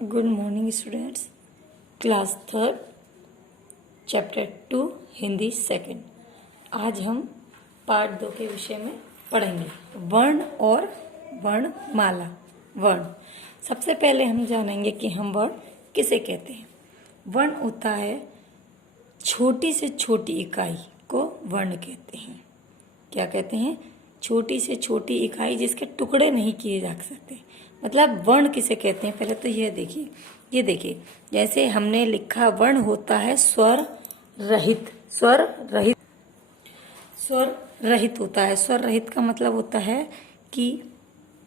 Good morning students. Class third chapter 2 Hindi second. आज हम part 2 के विषय में पढ़ेंगे वर्ण और वर्णमाला। वर्ण सबसे पहले हम जानेंगे कि हम वर्ण किसे कहते हैं। वर्ण होता है छोटी से छोटी इकाई को वर्ण कहते हैं। क्या कहते हैं? छोटी से छोटी इकाई जिसके टुकड़े नहीं किए जा सकते। मतलब वर्ण किसे कहते हैं पहले तो ये देखिए जैसे हमने लिखा वर्ण होता है स्वर रहित। स्वर रहित होता है। स्वर रहित का मतलब होता है कि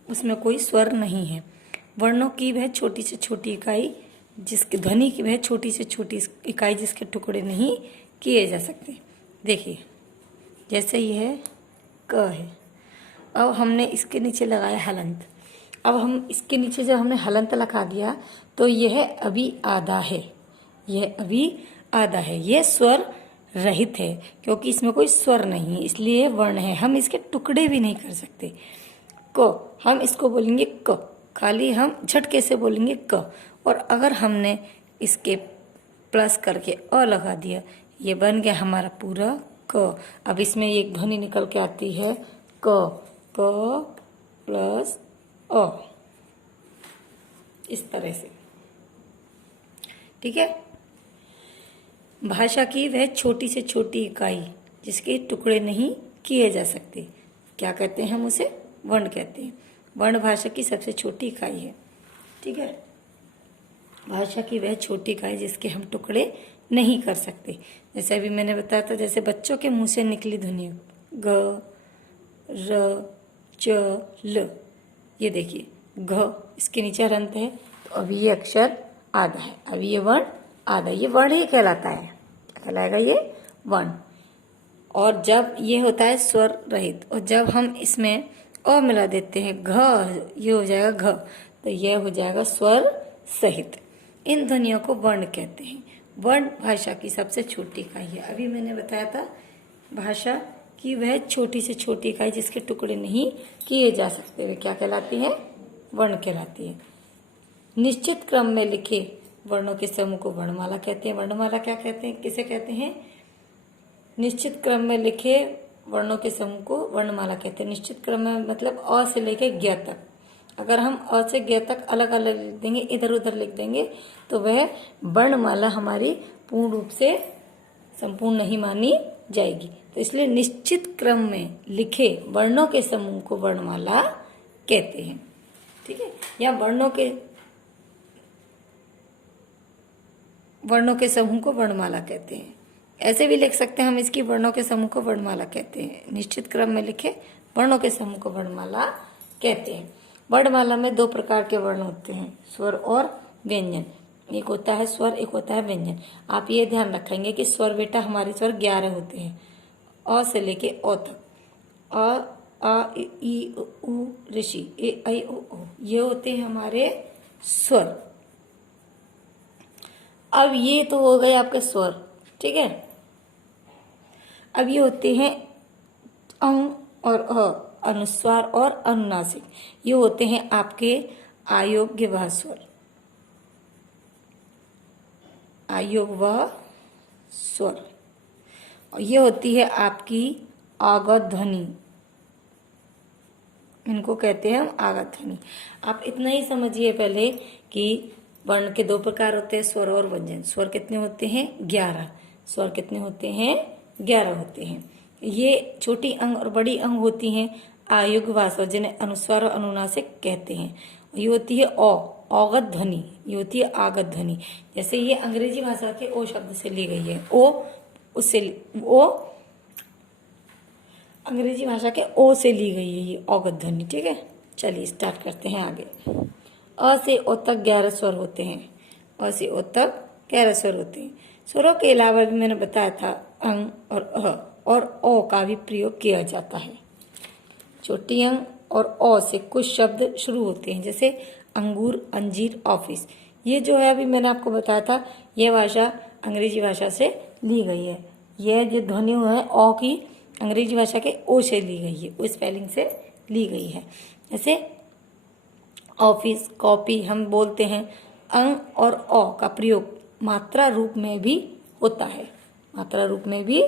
उसमें कोई स्वर नहीं है। वर्णों की वह छोटी से छोटी इकाई जिसके ध्वनि की वह छोटी से छोटी इकाई जिसके टुकड़े नहीं किए जा सकते। देखिए जैसे यह क है, अब हमने इसके नीचे लगाया हलंत। अब हम इसके नीचे जब हमने हलंत लगा दिया तो यह अभी आधा है। यह स्वर रहित है क्योंकि इसमें कोई स्वर नहीं है, इसलिए वर्ण है। हम इसके टुकड़े भी नहीं कर सकते। क हम इसको बोलेंगे क, खाली हम झटके से बोलेंगे क। और अगर हमने इसके प्लस करके अ लगा दिया, ये बन गया हमारा पूरा क। अब इसमें एक ध्वनि निकल के आती है क प्लस अ, इस तरह से। ठीक है। भाषा की वह छोटी से छोटी इकाई जिसके टुकड़े नहीं किए जा सकते, क्या कहते हैं? हम उसे वर्ण कहते हैं। वर्ण भाषा की सबसे छोटी इकाई है। ठीक है। भाषा की वह छोटी इकाई जिसके हम टुकड़े नहीं कर सकते। जैसे अभी मैंने बताया था, जैसे बच्चों के मुंह से निकली ध्वनि ग र च ल। ये देखिए घ, इसके नीचे हलंत है तो अभी ये अक्षर आधा है, अभी ये वर्ण आधा। ये वर्ण ही कहलाता है। क्या कहलाएगा? ये वर्ण। और जब ये होता है स्वर रहित, और जब हम इसमें अ मिला देते हैं घ, ये हो जाएगा घ, तो यह हो जाएगा स्वर सहित। इन ध्वनियों को वर्ण कहते हैं। वर्ण भाषा की सबसे छोटी इकाई है। अभी मैंने बताया था भाषा की वह छोटी से छोटी इकाई जिसके टुकड़े नहीं किए जा सकते, वे क्या कहलाती है? वर्ण कहलाती है। निश्चित क्रम में लिखे वर्णों के समूह को वर्णमाला कहते हैं। वर्णमाला क्या कहते हैं? किसे कहते हैं? निश्चित क्रम में लिखे वर्णों के समूह को वर्णमाला कहते हैं। निश्चित क्रम में मतलब अ से लेके ज्ञ तक। अगर हम अ से ज्ञ तक अलग अलग लिख देंगे, इधर उधर लिख देंगे, तो वह वर्णमाला हमारी पूर्ण रूप से संपूर्ण नहीं मानी जाएगी। तो इसलिए निश्चित क्रम में लिखे वर्णों के समूह को वर्णमाला कहते हैं। ठीक है। या वर्णों के समूह को वर्णमाला कहते हैं। ऐसे भी लिख सकते हैं हम इसकी, वर्णों के समूह को वर्णमाला कहते हैं। निश्चित क्रम में लिखे वर्णों के समूह को वर्णमाला कहते हैं। वर्णमाला में दो प्रकार के वर्ण होते हैं, स्वर और व्यंजन। एक होता है स्वर, एक होता है व्यंजन। आप ये ध्यान रखेंगे कि स्वर बेटा हमारे स्वर 11 होते हैं, अ से लेके ओ तक। आ ई उ ऋषि, ए ऐ ओ, ये होते हैं हमारे स्वर। अब ये तो हो गए आपके स्वर। ठीक है। अब ये होते हैं अंग और अ, अनुस्वार और अनुनासिक। ये होते हैं आपके अयोग्य व स्वर। अयोग व स्वर। और ये होती है आपकी आगत ध्वनि, इनको कहते हैं हम आगत ध्वनि। आप इतना ही समझिए पहले कि वर्ण के दो प्रकार होते हैं, स्वर और व्यंजन। स्वर कितने होते हैं? 11। स्वर कितने होते हैं? 11 होते हैं। ये छोटी अंग और बड़ी अंग होती हैं आयुग व स्वर, जिन्हें अनुस्वार और अनुनासिक कहते हैं। ये होती है औगत ध्वनि, ये होती है आगत ध्वनि। जैसे ये अंग्रेजी भाषा के ओ शब्द से ली गई है। अंग्रेजी भाषा के ओ से ली गई है ये औगत ध्वनि। ठीक है। चलिए स्टार्ट करते हैं आगे। अ से ओ तक 11 स्वर होते हैं। अ से ओ तक 11 स्वर होते हैं। स्वरों के अलावा भी मैंने बताया था अंग और अ और ओ का भी प्रयोग किया जाता है। छोटी अंग और ओ से कुछ शब्द शुरू होते हैं, जैसे अंगूर, अंजीर, ऑफिस। ये जो है अभी मैंने आपको बताया था, यह भाषा अंग्रेजी भाषा से ली गई है। यह जो ध्वनि है ओ की अंग्रेजी भाषा के ओ से ली गई है, उस स्पेलिंग से ली गई है। जैसे ऑफिस, कॉपी हम बोलते हैं अंग और औ का प्रयोग मात्रा रूप में भी होता है, मात्रा रूप में भी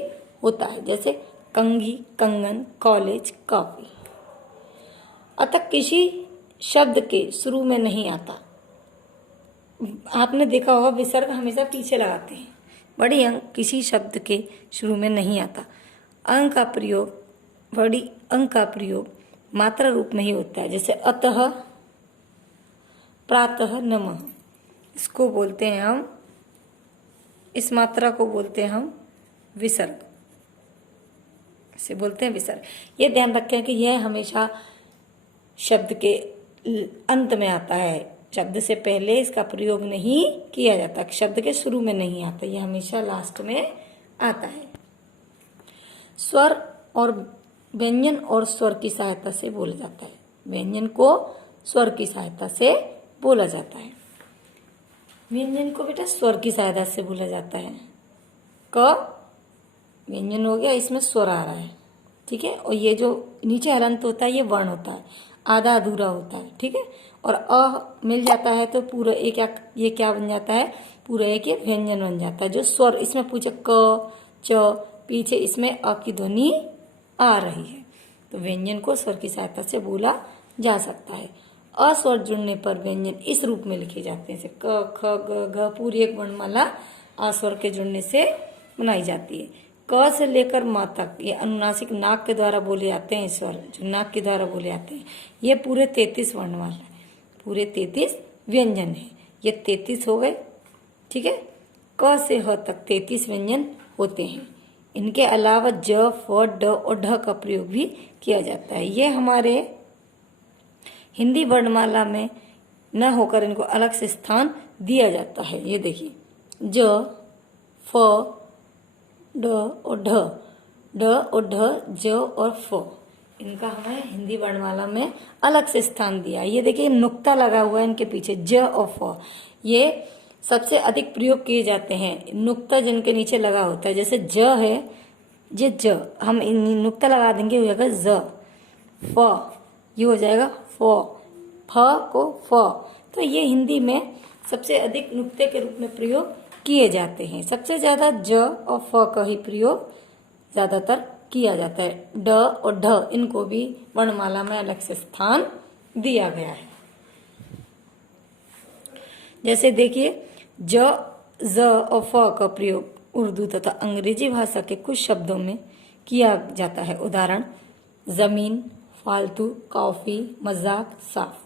होता है, जैसे कंघी, कंगन, कॉलेज, कॉफी। अतः किसी शब्द के शुरू में नहीं आता। आपने देखा होगा विसर्ग हमेशा पीछे लगाते हैं। बड़ी अंग किसी शब्द के शुरू में नहीं आता। अंग का प्रयोग, बड़ी अंग का प्रयोग मात्रा रूप में ही होता है, जैसे अतः, प्रातः, नमः। इसको बोलते हैं हम, इस मात्रा को बोलते हैं हम विसर्ग, इसे बोलते हैं विसर्ग। ये ध्यान रखें कि यह हमेशा शब्द के अंत में आता है, शब्द से पहले इसका प्रयोग नहीं किया जाता, शब्द के शुरू में नहीं आता, यह हमेशा लास्ट में आता है। स्वर और व्यंजन और स्वर की सहायता से बोला जाता है। व्यंजन को स्वर की सहायता से बोला जाता है। व्यंजन को बेटा स्वर की सहायता से बोला जाता है। क व्यंजन हो गया, इसमें स्वर आ रहा है, ठीक है। और ये जो नीचे हलंत होता है ये वर्ण होता है, आधा अधूरा होता है, ठीक है। और अ मिल जाता है तो पूरा एक ये क्या बन जाता है, पूरा एक ये व्यंजन बन जाता है। जो स्वर इसमें पूछे क, च, पीछे इसमें अ की ध्वनि आ रही है, तो व्यंजन को स्वर की सहायता से बोला जा सकता है। अस्वर जुड़ने पर व्यंजन इस रूप में लिखे जाते हैं, जैसे क, ख, ग, घ, पूरी एक वर्णमाला अस्वर के जुड़ने से बनाई जाती है। क से लेकर म तक ये अनुनासिक नाक के द्वारा बोले जाते हैं स्वर, जो नाक के द्वारा बोले जाते हैं। ये पूरे 33 वर्णमाला है, पूरे 33 व्यंजन है, ये 33 हो गए, ठीक है। क से ह तक 33 व्यंजन होते हैं। इनके अलावा ज, फ, ड और ढ का प्रयोग भी किया जाता है। ये हमारे हिंदी वर्णमाला में न होकर इनको अलग से स्थान दिया जाता है। ये देखिए, ज, फ, ड और ढ, ड और ढ, ज और फ, इनका हमें हिंदी वर्णमाला में अलग से स्थान दिया है। ये देखिए नुक्ता लगा हुआ है इनके पीछे, ज और फ, ये सबसे अधिक प्रयोग किए जाते हैं। नुक्ता जिनके नीचे लगा होता है, जैसे ज है, ये ज हम नुक्ता लगा देंगे, हो जाएगा ज, फ ये हो जाएगा फ, फ को फ। तो ये हिंदी में सबसे अधिक नुक्ते के रूप में प्रयोग किए जाते हैं। सबसे ज्यादा ज और फ का ही प्रयोग ज्यादातर किया जाता है। ड और ढ इनको भी वर्णमाला में अलग से स्थान दिया गया है। जैसे देखिए, ज, ज और फ का प्रयोग उर्दू तथा अंग्रेजी भाषा के कुछ शब्दों में किया जाता है। उदाहरण, जमीन, फालतू, कॉफी, मजाक, साफ।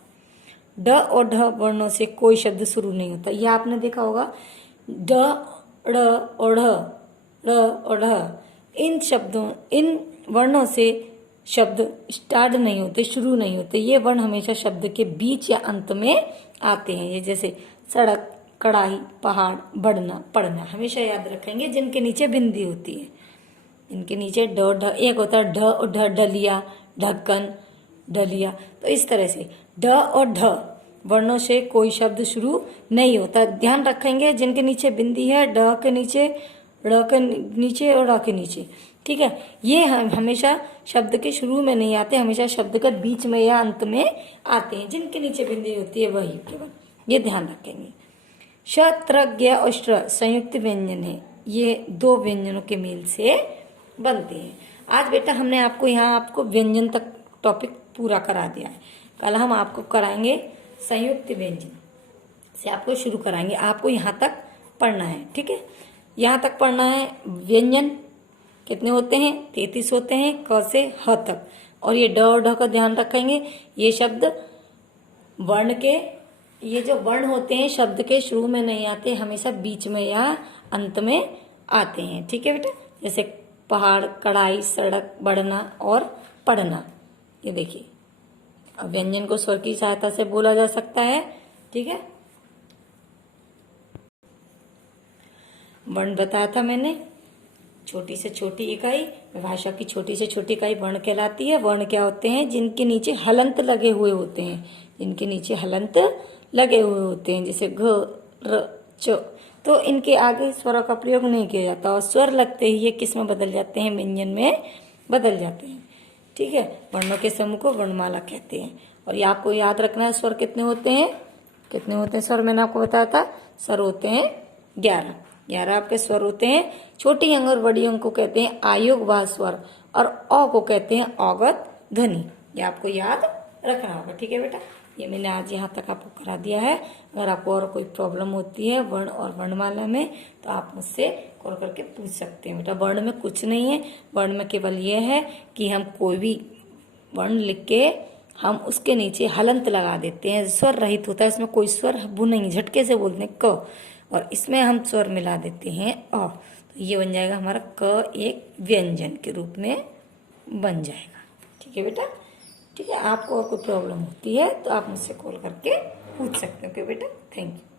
ड और ढ वर्णों से कोई शब्द शुरू नहीं होता, यह आपने देखा होगा। ड, ड़ और ढ, ड़ और ढ, इन शब्दों, इन वर्णों से शब्द स्टार्ट नहीं होते, शुरू नहीं होते। ये वर्ण हमेशा शब्द के बीच या अंत में आते हैं। ये जैसे सड़क, कढ़ाई, पहाड़, बढ़ना, पढ़ना, हमेशा याद रखेंगे जिनके नीचे बिंदी होती है। इनके नीचे ड, ढ, एक होता है ढ और ढ, डलिया, ढक्कन, डलिया। तो इस तरह से ड और ढ वर्णों से कोई शब्द शुरू नहीं होता। ध्यान रखेंगे जिनके नीचे बिंदी है, ड के नीचे, ड़ के नीचे और ड़ के नीचे, ठीक है। ये हमेशा शब्द के शुरू में नहीं आते, हमेशा शब्द के बीच में या अंत में आते हैं। जिनके नीचे बिंदी होती है वही केवल, ये ध्यान रखेंगे। श, त्र, ज्ञ और श्र संयुक्त व्यंजन है। ये दो व्यंजनों के मेल से बनते हैं। आज बेटा हमने आपको यहाँ आपको व्यंजन तक टॉपिक पूरा करा दिया है। कल हम आपको कराएंगे संयुक्त व्यंजन से, आपको शुरू कराएंगे। आपको यहाँ तक पढ़ना है, ठीक है। यहाँ तक पढ़ना है। व्यंजन कितने होते हैं? 33 होते हैं, क से ह तक। और ये ड और ढ का ध्यान रखेंगे। ये शब्द वर्ण के, ये जो वर्ण होते हैं शब्द के शुरू में नहीं आते, हमेशा बीच में या अंत में आते हैं, ठीक है बेटा। जैसे पहाड़, कढ़ाई, सड़क, बढ़ना और पढ़ना। ये देखिए, अब व्यंजन को स्वर की सहायता से बोला जा सकता है, ठीक है। वर्ण बताया था मैंने, छोटी से छोटी इकाई, भाषा की छोटी से छोटी इकाई वर्ण कहलाती है। वर्ण क्या होते हैं? जिनके नीचे हलंत लगे हुए होते हैं, जिनके नीचे हलंत लगे हुए होते हैं, जैसे घ, र, च। तो इनके आगे स्वरों का प्रयोग नहीं किया जाता, और स्वर लगते ही ये किस में बदल जाते हैं? व्यंजन में बदल जाते हैं, ठीक है। वर्णों के समूह को वर्णमाला कहते हैं। और ये आपको याद रखना है, स्वर कितने होते हैं? कितने होते हैं स्वर? मैंने आपको बताया था स्वर होते हैं 11। 11 आपके स्वर होते हैं। छोटी अंग और बड़ी अंग को कहते हैं आयुग व स्वर, और अ को कहते हैं अवगत ध्वनि। ये आपको याद रखना होगा। ठीक है बेटा, ये मैंने आज यहाँ तक आपको करा दिया है। अगर आपको और कोई प्रॉब्लम होती है वर्ण और वर्णमाला में तो आप मुझसे कॉल करके पूछ सकते हैं बेटा। वर्ण में कुछ नहीं है, वर्ण में केवल ये है कि हम कोई भी वर्ण लिख के हम उसके नीचे हलंत लगा देते हैं, स्वर रहित होता है, इसमें कोई स्वर वो नहीं, झटके से बोलते हैं क, और इसमें हम स्वर मिला देते हैं अ, तो ये बन जाएगा हमारा क एक व्यंजन के रूप में बन जाएगा। ठीक है बेटा, ठीक है। आपको और कोई प्रॉब्लम होती है तो आप मुझसे कॉल करके पूछ सकते हो। ओके बेटा, थैंक यू।